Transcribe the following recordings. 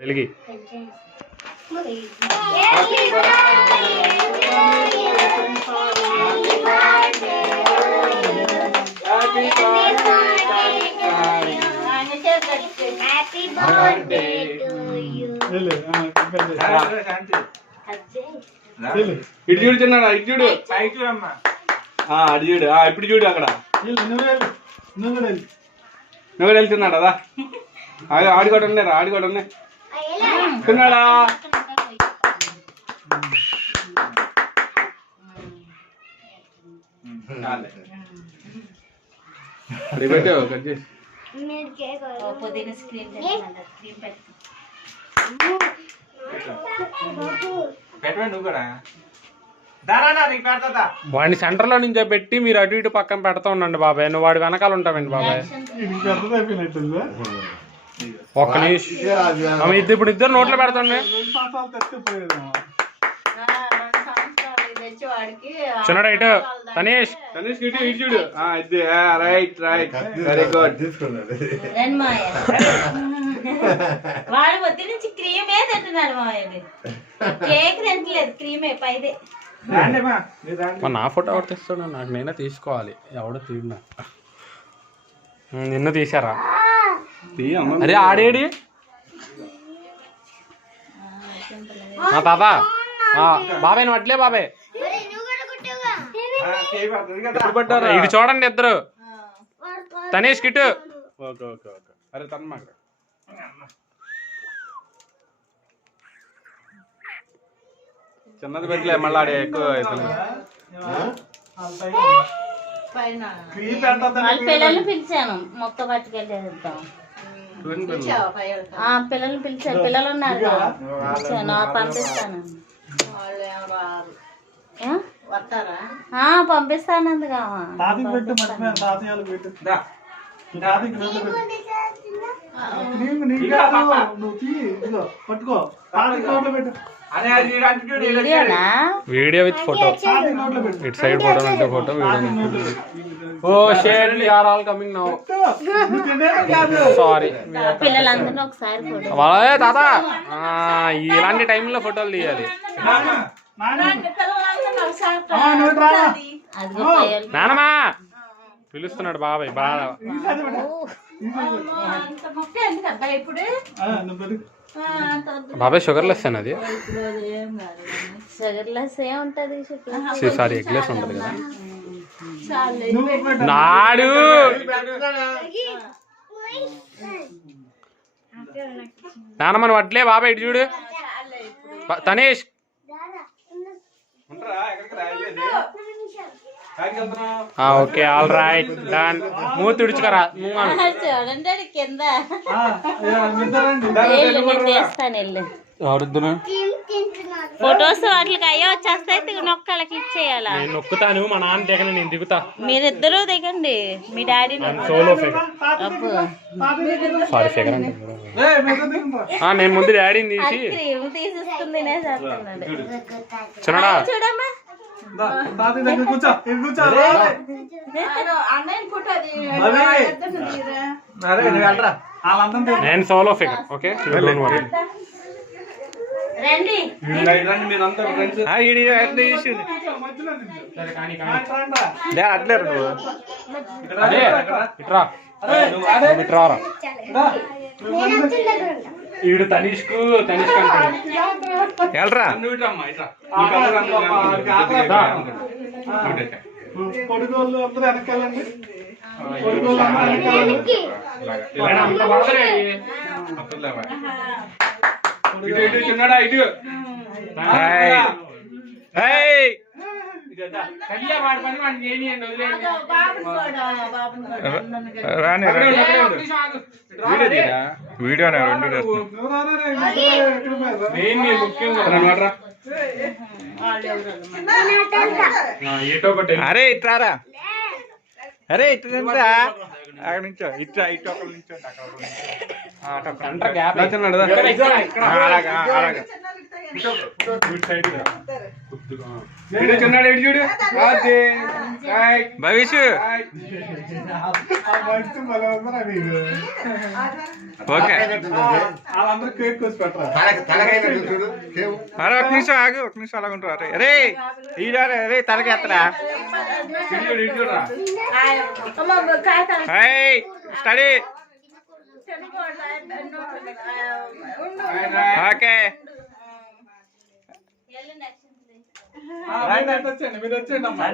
వెలిగి ఇటు చూడు తిన్నాడా ఇటు చూడు చూడమ్మా అటు చూడు ఇప్పుడు చూడు అక్కడ నువ్వు వెళ్తున్నాడు అదా ఆడికోట ఉన్నారా ఆడికోట ఉన్నాయి తిన్నాడా అది పెట్టావు కట్ చేసి వాడిని సెంటర్ లో నుంచో పెట్టి మీరు అటు ఇటు పక్కన పెడతా ఉండండి బాబాయ్. నువ్వు వాడి వెనకాల ఉంటావండి బాబాయ్. ఒక్క నిమిషం ఇప్పుడు ఇద్దరు నోట్లో పెడతాండి. చిన్నడా ఇటు తనీష్ తనీష్ ఇటు ఇటు చూడు రైట్ రైట్ వెరీ గుడ్. వాడు పొద్దు నుంచి క్రీమే తింటున్నాడు మావయ్య. కేక్ తింటలేదు, క్రీమే పైదే. నా ఫోటో ఎవరు తీస్తాడు? నాకు నేనే తీసుకోవాలి. ఎవడో తీయన్నా నిన్ను తీసారా? అరే ఆడేడి తాత బాబాయ్ నువ్వు అట్లే బాబాయ్ ఇటు చూడండి ఇద్దరు. తనేష్ కిట్టు అరే తన్మా చిన్నది పెట్టలే మళ్ళీ ఆడే ఎక్కువ పిల్లల్ని పిలిచాను మొత్తం పట్టుకెళ్ళేద్దాం. పిల్లల్ని పిలిచాను, పిల్లలు ఉన్నారు పంపిస్తాను. పంపిస్తానంది video with photo it side photo అంటే photo video. Oh share are all coming now sorry. పిల్లలందరూ ఒకసారి ఫోటో వాళ్ళే తాత ఇలాంటి టైంలో ఫోటోలు తీయాలి. నానమ్మా పిలుస్తున్నాడు బాబాయ్ బాగా. బాబాయ్ షుగర్ లెస్ అది. షుగర్ లెస్ ఏముంటది? సారీ ఎగ్ లెస్ ఉంటుంది కదా. నాడు నానమ్మ నువ్వు అట్లే బాబాయ్ ఇటు చూడు. Tanish okay all right done. మూతి తుడుచుకరా చూడండి కింద ఫొటోస్ వాటికి అయ్యో వచ్చేస్తాయి. నొక్కలు క్లిక్ చేయాలా? నేను నొక్కుతాను. మా నాన్న దిగను, నేను దిగుతా. మీరిద్దరూ దిగండి. మీ daddy solo figure. Sorry figure అంటే నేను ముందు డాడీని తీసి తీసిస్తుంది చిన్నడా చూడమ్మా. నేను సోలో ఫిగర్. ఓకే రండి అట్లే ఇట్రా ఈడు తనీష్కు తనీష్ వెళ్ళరా చిన్నడా ఇటు వాడి పని వాడికి ఏనియండి వదిలేయండి. వీడియోనే అరే ఇట్రారా. అరే ఇట్రా అక్కడ నుంచో ఇట్రా ఇటు ఒక నుంచో అలాగా అలాగా ఇటు చిన్నాడు ఇటు చూడు అదే హాయ్ భవిష్యు హాయ్ ఓకే వాళ్ళందరూ కేక్ కోసి పెట్టరా అరే ఒక నిమిషం ఆగు, ఒక నిమిషం అలాగ ఉంటారు. అరే అరే ఈరా అరే తలకెత్తరా. ఇటు చూడు ఇటు చూడరా హాయ్ స్టడీ ఓకే రండి అంటే వచ్చేయండి మీరు వచ్చేయండి అమ్మా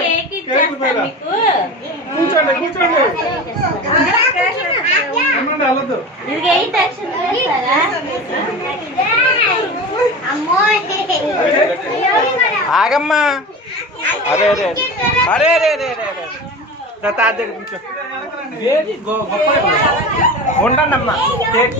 కేక్ ఇచ్చేస్తాను మీకు. కూర్చోండి కూర్చోండి అమ్మండి వెళ్ళొద్దు ఇది 8 అక్షంతలు వేస్తారా? ఆగమ్మా. అరే అరే అరే అరే అరే అరే అరే తాత దగ్గర కూర్చో. ఉండండి అమ్మా. కేక్